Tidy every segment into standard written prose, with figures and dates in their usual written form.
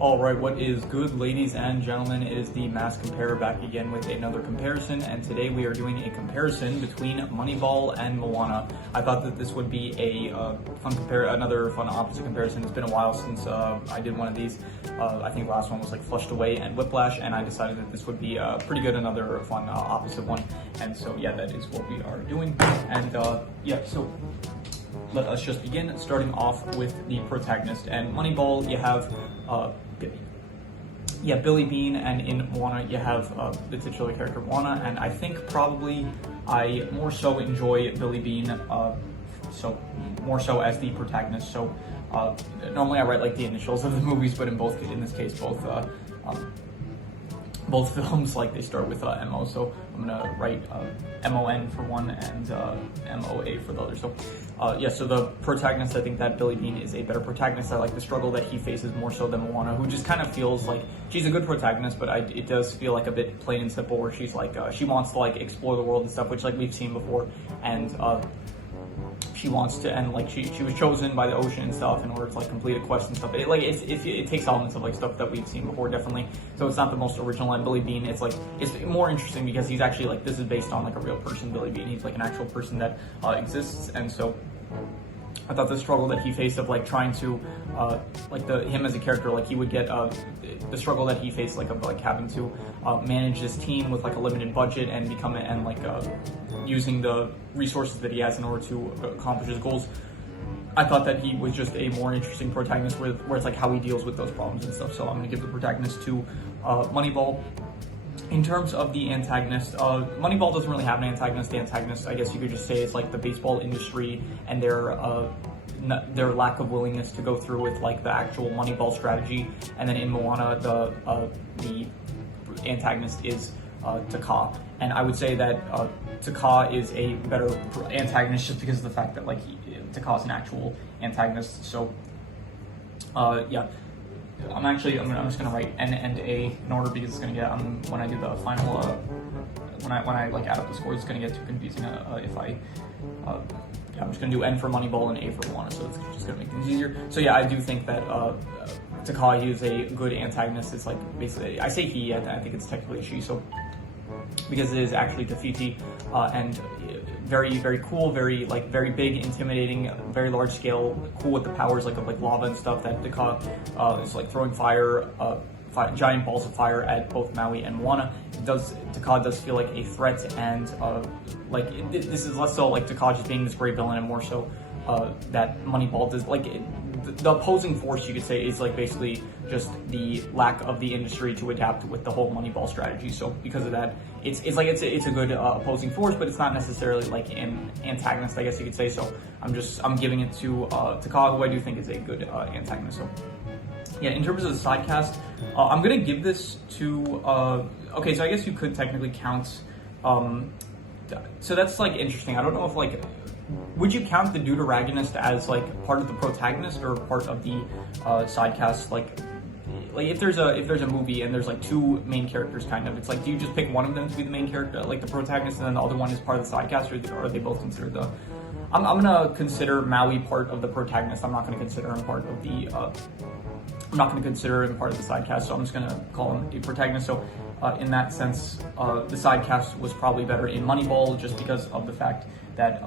Alright, what is good, ladies and gentlemen? It is the Mass Comparer back again with another comparison, and today we are doing a comparison between Moneyball and Moana. I thought that this would be a another fun opposite comparison. It's been a while since I did one of these. I think the last one was like Flushed Away and Whiplash, and I decided that this would be pretty good, another fun opposite one. And so yeah, that is what we are doing. And yeah, so let us just begin, starting off with the protagonist. And Moneyball, you have Billy Bean, and in Moana you have the titular character Moana, and I think probably I more so enjoy Billy Bean, more so as the protagonist. So normally I write like the initials of the movies, but in this case both films, like, they start with MO, so I'm gonna write MON for one and MOA for the other. So yeah, so the protagonist, I think that Billy Bean is a better protagonist. I like the struggle that he faces more so than Moana, who just kind of feels like she's a good protagonist, but it does feel like a bit plain and simple, where she's like she wants to like explore the world and stuff, which like we've seen before, and she wants to, and like she was chosen by the ocean and stuff in order to like complete a quest and stuff. It takes elements of like stuff that we've seen before, definitely. So it's not the most original. And Billy Bean, it's more interesting because he's actually like, this is based on like a real person. Billy Bean, he's like an actual person that exists, and so I thought the struggle that he faced of like trying to him as a character, like he would get the struggle that he faced of having to manage this team with like a limited budget and using the resources that he has in order to accomplish his goals. I thought that he was just a more interesting protagonist where it's like how he deals with those problems and stuff. So I'm gonna give the protagonist to Moneyball. In terms of the antagonist, Moneyball doesn't really have an antagonist. The antagonist, I guess you could just say, is like the baseball industry and their lack of willingness to go through with like the actual Moneyball strategy. And then in Moana, the antagonist is Taka, and I would say that Taka is a better antagonist just because of the fact that like Taka is an actual antagonist. So yeah. I'm just gonna write N and A in order, because it's gonna get when I do the final when I like add up the scores, it's gonna get too confusing I'm just gonna do N for Moneyball and A for Moana, so it's just gonna make things easier. So yeah, I do think that Taka, he is a good antagonist. It's like, basically, I say he, I think it's technically she, so because it is actually Te Fiti, and very, very cool, very big, intimidating, very large scale, cool with the powers of lava and stuff. That Taka is like throwing giant balls of fire at both Maui and Moana. Taka does feel like a threat, and this is less so like Taka just being this great villain, and more so that Moneyball does the opposing force, you could say, is like basically just the lack of the industry to adapt with the whole Moneyball strategy. So because of that, it's a good opposing force, but it's not necessarily like an antagonist, I guess you could say. So I'm giving it to Taka, who I do think is a good antagonist. So yeah, in terms of the side cast, I'm gonna give this to okay, so I guess you could technically count so that's like interesting. I don't know if would you count the deuteragonist as like part of the protagonist or part of the side cast? Like if there's a movie and there's like two main characters, kind of, it's like, do you just pick one of them to be the main character, like the protagonist, and then the other one is part of the side cast, or are they both considered the? I'm gonna consider Maui part of the protagonist. I'm not gonna consider him part of the. I'm not gonna consider him part of the side cast, so I'm just gonna call him a protagonist. So in that sense, the side cast was probably better in Moneyball, just because of the fact that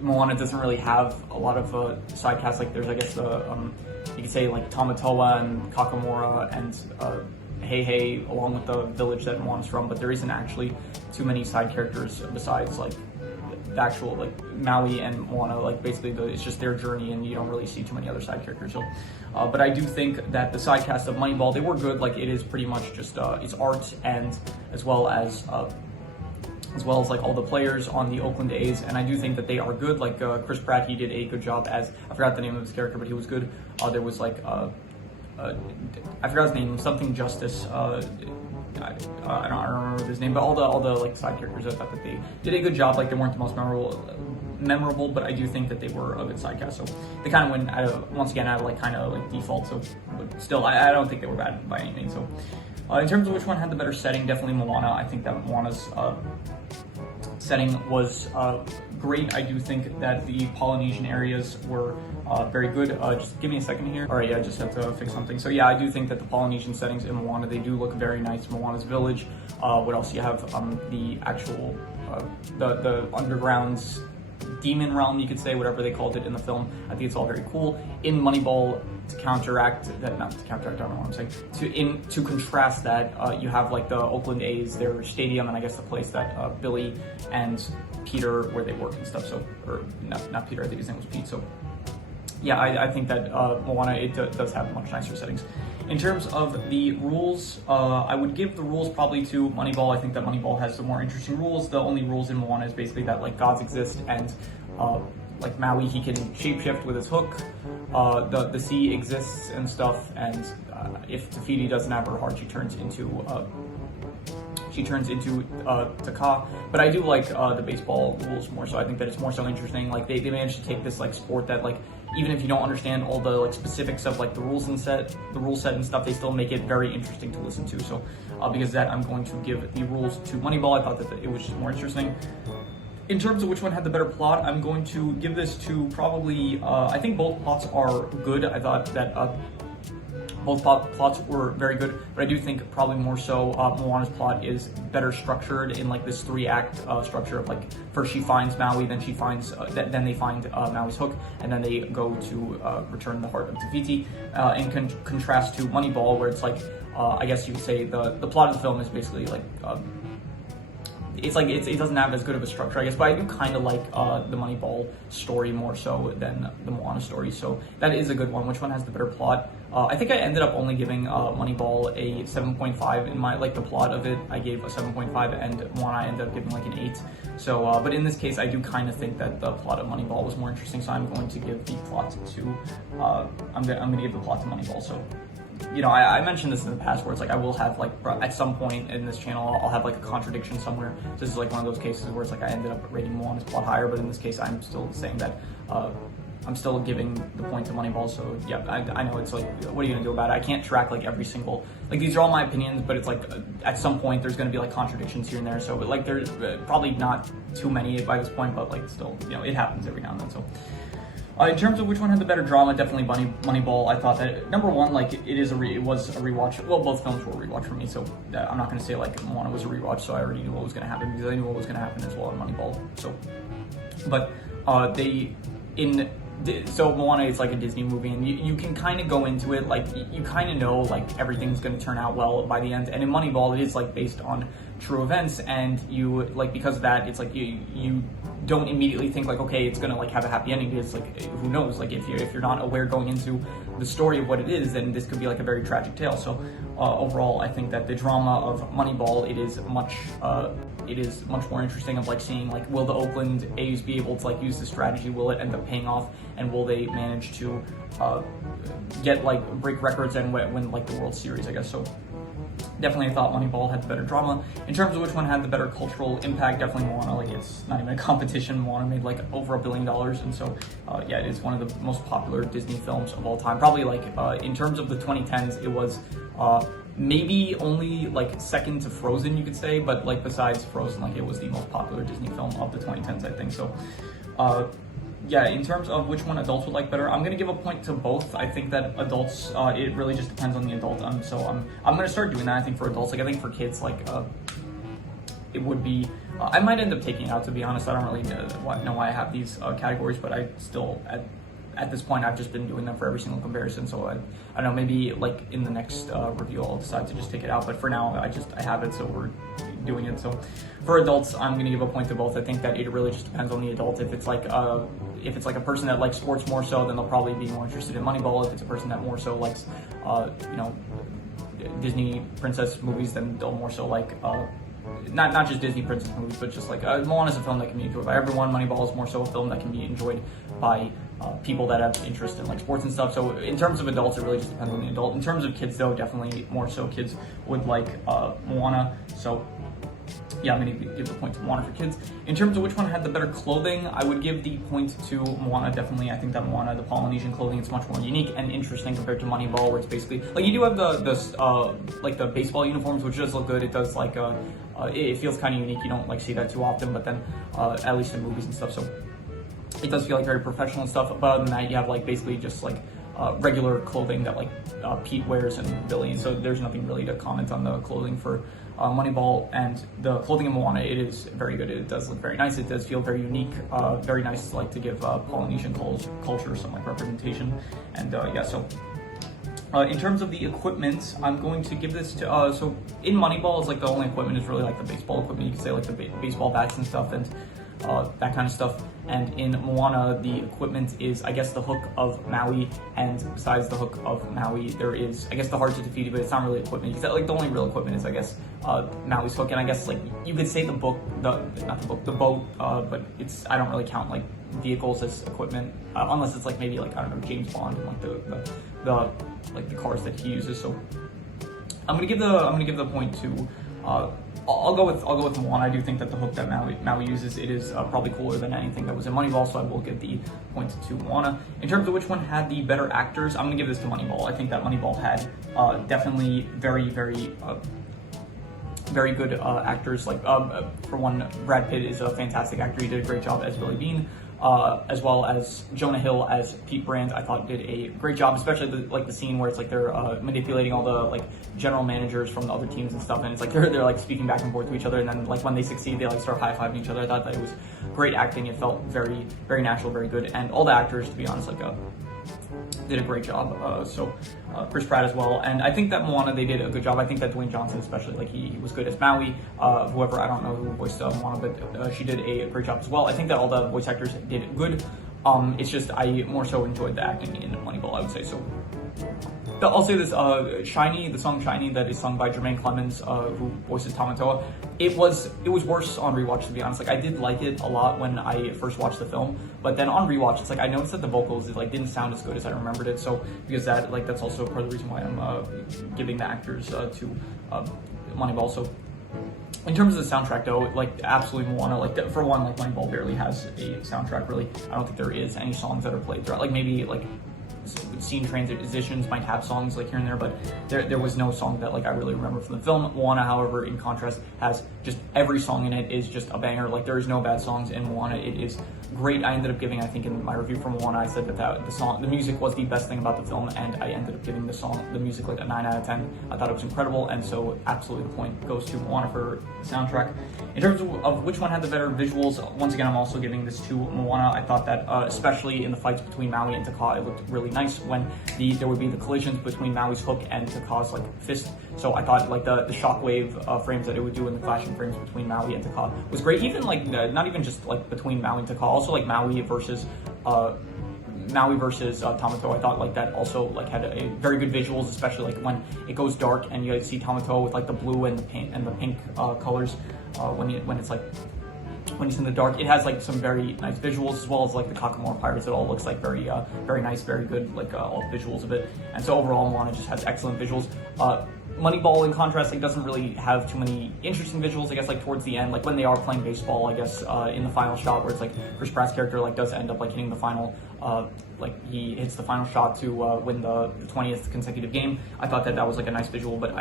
Moana doesn't really have a lot of side casts. Like there's, I guess, you could say like Tamatoa and Kakamora and Hei, along with the village that Moana's from, but there isn't actually too many side characters besides like the actual Maui and Moana. Like basically it's just their journey, and you don't really see too many other side characters. So but I do think that the side cast of Moneyball, they were good. Like it is pretty much just it's art, and as well as like all the players on the Oakland A's, and I do think that they are good. Like Chris Pratt, he did a good job as, I forgot the name of his character, but he was good. There was I forgot his name, something Justice. I don't remember his name, but all the like side characters, I thought that they did a good job. Like they weren't the most memorable, but I do think that they were a good side cast. So they kind of went once again out of default. So, but still, I don't think they were bad by any means. So in terms of which one had the better setting, definitely Moana. I think that Moana's setting was great. I do think that the Polynesian areas were very good. Just give me a second here. All right, yeah, I just have to fix something. So yeah, I do think that the Polynesian settings in Moana, they do look very nice. Moana's village. What else? You have the actual the underground demon realm, you could say, whatever they called it in the film. I think it's all very cool. In Moneyball, to counteract that, not to counteract, I don't know what I'm saying, to contrast that, you have like the Oakland A's, their stadium, and I guess the place that Billy and Peter, where they work and stuff, so, or not Peter, I think his name was Pete, so yeah, I think that Moana, it does have much nicer settings. In terms of the rules, I would give the rules probably to Moneyball. I think that Moneyball has the more interesting rules. The only rules in Moana is basically that like gods exist, and like Maui, he can shapeshift with his hook. The sea exists and stuff, and if Te Fiti doesn't have her heart, she turns into Taka. But I do like the baseball rules more, so I think that it's more so interesting. Like they managed to take this like sport that like, even if you don't understand all the like specifics of like the rule set and stuff, they still make it very interesting to listen to. So because of that, I'm going to give the rules to Moneyball. I thought that it was just more interesting. In terms of which one had the better plot, I'm going to give this to probably, I think both plots are good. I thought that both plots were very good, but I do think probably more so Moana's plot is better structured in like this 3-act structure of like, first she finds Maui, then she finds, then they find Maui's hook, and then they go to return the heart of Te Fiti, in contrast to Moneyball, where it's like, I guess you would say the plot of the film is basically like, it's like it doesn't have as good of a structure, I guess, but I do kind of like the Moneyball story more so than the Moana story, so that is a good one. Which one has the better plot? I think I ended up only giving Moneyball a 7.5 in my, like the plot of it, I gave a 7.5, and Moana I ended up giving like an 8. So, but in this case, I do kind of think that the plot of Moneyball was more interesting, so I'm going to give the plot to, I'm gonna give the plot to Moneyball, so. You know, I mentioned this in the past where it's like I will have like at some point in this channel I'll have like a contradiction somewhere. This is like one of those cases where it's like I ended up rating Moana's plot higher, but in this case I'm still saying that I'm still giving the point to Moneyball. So yeah, I know it's like, what are you gonna do about it? I can't track like every single, like these are all my opinions, but it's like at some point there's gonna be like contradictions here and there. So but like there's probably not too many by this point, but like still, you know, it happens every now and then. So. In terms of which one had the better drama, definitely Moneyball. I thought that number one, like it was a rewatch. Well, both films were a rewatch for me, so I'm not going to say like Moana was a rewatch, so I already knew what was going to happen because I knew what was going to happen as well in Moneyball. So, but so Moana is like a Disney movie, and you can kind of go into it like you kind of know like everything's going to turn out well by the end. And in Moneyball, it is like based on true events, and you like because of that, it's like you don't immediately think like, okay, it's gonna like have a happy ending, because like who knows, like if you're not aware going into the story of what it is, then this could be like a very tragic tale. So overall, I think that the drama of Moneyball, it is much more interesting of like seeing like, will the Oakland A's be able to like use the strategy, will it end up paying off, and will they manage to get like break records and win like the World Series, I guess. So definitely I thought Moneyball had the better drama. In terms of which one had the better cultural impact, definitely Moana. Like it's not even a competition. Moana made like over $1 billion, and so yeah, it is one of the most popular Disney films of all time. Probably like in terms of the 2010s, it was maybe only like second to Frozen, you could say, but like besides Frozen, like it was the most popular Disney film of the 2010s, I think. So yeah, in terms of which one adults would like better, I'm gonna give a point to both. I think that adults, it really just depends on the adult. So I'm gonna start doing that. I think for adults, like I think for kids, like it would be. I might end up taking it out, to be honest. I don't really know why I have these categories, but I still at this point I've just been doing them for every single comparison. So I don't know, maybe like in the next review I'll decide to just take it out. But for now, I have it, so we're doing it. So for adults, I'm gonna give a point to both. I think that it really just depends on the adult. If it's like a person that likes sports more so, then they'll probably be more interested in Moneyball. If it's a person that more so likes you know, Disney princess movies, then they'll more so like not just Disney princess movies, but just like Moana is a film that can be enjoyed by everyone. Moneyball is more so a film that can be enjoyed by people that have interest in like sports and stuff. So in terms of adults, it really just depends on the adult. In terms of kids though, definitely more so kids would like Moana. So yeah, I'm going to give the point to Moana for kids. In terms of which one had the better clothing, I would give the point to Moana, definitely. I think that Moana, the Polynesian clothing, is much more unique and interesting compared to Moneyball, where it's basically, like, you do have like the baseball uniforms, which does look good. It does, like, it feels kind of unique. You don't, like, see that too often, but then, at least in movies and stuff, so it does feel like very professional and stuff. But other than that, you have, like, basically just, like, regular clothing that, like, Pete wears and Billy, so there's nothing really to comment on the clothing for Moneyball. And the clothing in Moana, it is very good. It does look very nice. It does feel very unique, very nice, like, to give Polynesian culture some, like, representation. And yeah, so in terms of the equipment, I'm going to give this to, so in Moneyball, it's like the only equipment is really like the baseball equipment. You could say like the baseball bats and stuff, and that kind of stuff. And in Moana, the equipment is, I guess, the hook of Maui, and besides the hook of Maui, there is, I guess, the hard to defeat, but it's not really equipment, because like the only real equipment is, I guess, Maui's hook, and I guess, like, you could say the boat, but it's, I don't really count, like, vehicles as equipment, unless it's, like, maybe, like, I don't know, James Bond, and, like, the cars that he uses. So I'm gonna give the point to, I'll go with Moana. I do think that the hook that Maui uses, it is probably cooler than anything that was in Moneyball, so I will give the point to Moana. In terms of which one had the better actors, I'm going to give this to Moneyball. I think that Moneyball had definitely very good actors. Like, for one, Brad Pitt is a fantastic actor. He did a great job as Billy Bean. As well as Jonah Hill as Pete Brand, I thought did a great job, especially the scene where it's like they're manipulating all the like general managers from the other teams and stuff, and it's like they're like speaking back and forth to each other, and then like when they succeed, they like start high-fiving each other. I thought that it was great acting. It felt very natural, very good, and all the actors, to be honest, like did a great job. So Chris Pratt as well, and I think that Moana, they did a good job. I think that Dwayne Johnson, especially, like he was good as Maui. Whoever, I don't know who voiced Moana, but she did a great job as well. I think that all the voice actors did good. It's just I more so enjoyed the acting in Moneyball, I would say. So I'll say this, Shiny, the song Shiny that is sung by Jermaine Clemens, who voices Tamatoa, it was worse on rewatch, to be honest. Like, I did like it a lot when I first watched the film, but then on rewatch, it's like I noticed that the vocals like didn't sound as good as I remembered it. So because that's also part of the reason why I'm giving the actors to Moneyball. So in terms of the soundtrack, though, like, absolutely Moana, like, for one, like, Moneyball barely has a soundtrack, really. I don't think there is any songs that are played throughout. Like, maybe like scene transitions might have songs like here and there, but there was no song that like I really remember from the film. Moana, however, in contrast, has just every song in it is just a banger. Like, there is no bad songs in Moana. It is great. I ended up giving, I think in my review for Moana, I said that the music was the best thing about the film, and I ended up giving the music like a 9 out of 10. I thought it was incredible, and so absolutely the point goes to Moana for the soundtrack. In terms of which one had the better visuals, once again, I'm also giving this to Moana. I thought that especially in the fights between Maui and Taka, it looked really nice when there would be the collisions between Maui's hook and Taka's like fist. So I thought like the shockwave frames that it would do in the clashing frames between Maui and Taka was great. Even like not even just like between Maui and Taka, also like Maui versus Tamatoa. I thought like that also like had a very good visuals, especially like when it goes dark and you see Tamatoa with like the blue and the pink colors when it's like when he's in the dark. It has like some very nice visuals, as well as like the Kakamora Pirates. It all looks like very nice, very good, like all the visuals of it. And so overall, Moana just has excellent visuals. Moneyball, in contrast, like doesn't really have too many interesting visuals. I guess like towards the end, like when they are playing baseball, I guess in the final shot where it's like Chris Pratt's character like does end up like hitting the final, like he hits the final shot to win the 20th consecutive game. I thought that was like a nice visual, but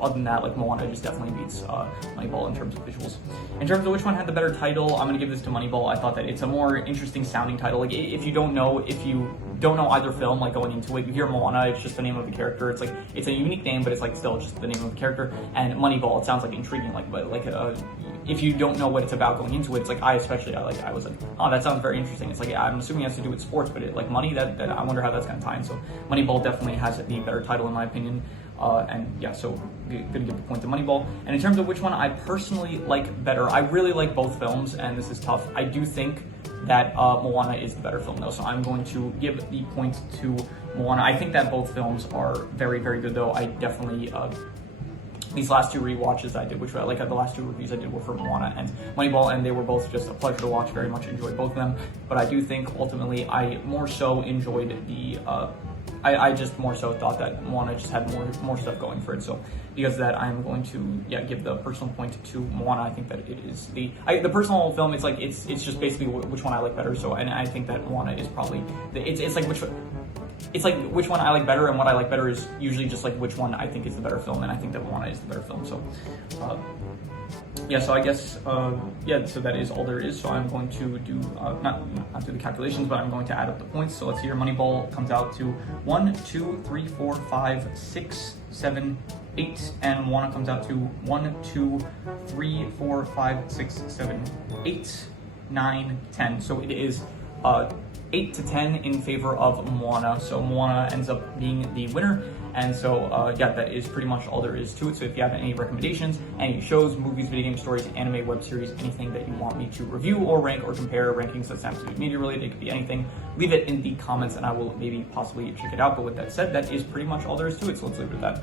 other than that, like Moana just definitely beats Moneyball in terms of visuals. In terms of which one had the better title, I'm gonna give this to Moneyball. I thought that it's a more interesting sounding title. Like if you don't know either film, like going into it, you hear Moana, it's just the name of the character. It's like it's a unique name, but it's like still just the name of the character. And Moneyball, it sounds like intriguing, if you don't know what it's about going into it, it's like I was like, oh, that sounds very interesting. It's like I'm assuming it has to do with sports, but like money, that I wonder how that's gonna tie in. So Moneyball definitely has the better title in my opinion. And yeah, so gonna give the point to Moneyball. And in terms of which one I personally like better, I really like both films, and this is tough. I do think that Moana is the better film though, so I'm going to give the point to Moana. I think that both films are very, very good though. I definitely these last two rewatches I did, which were like the last two reviews I did were for Moana and Moneyball, and they were both just a pleasure to watch. Very much enjoyed both of them, but I do think ultimately I more so enjoyed the I just more so thought that Moana just had more stuff going for it. So because of that, I'm going to give the personal point to Moana. I think that it is the personal film. It's like it's just basically which one I like better. So and I think that Moana is probably it's like which one I like better, and what I like better is usually just like which one I think is the better film, and I think that Moana is the better film. So so I guess so that is all there is. So I'm going to do not do the calculations, but I'm going to add up the points. So let's see here. Moneyball comes out to 1, 2, 3, 4, 5, 6, 7, 8, and Moana comes out to 1, 2, 3, 4, 5, 6, 7, 8, 9, 10. So it is 8 to 10 in favor of Moana. So Moana ends up being the winner. And so, that is pretty much all there is to it. So if you have any recommendations, any shows, movies, video game stories, anime, web series, anything that you want me to review or rank or compare, rankings that's absolutely media related, it could be anything, leave it in the comments and I will maybe possibly check it out. But with that said, that is pretty much all there is to it. So let's leave it at that.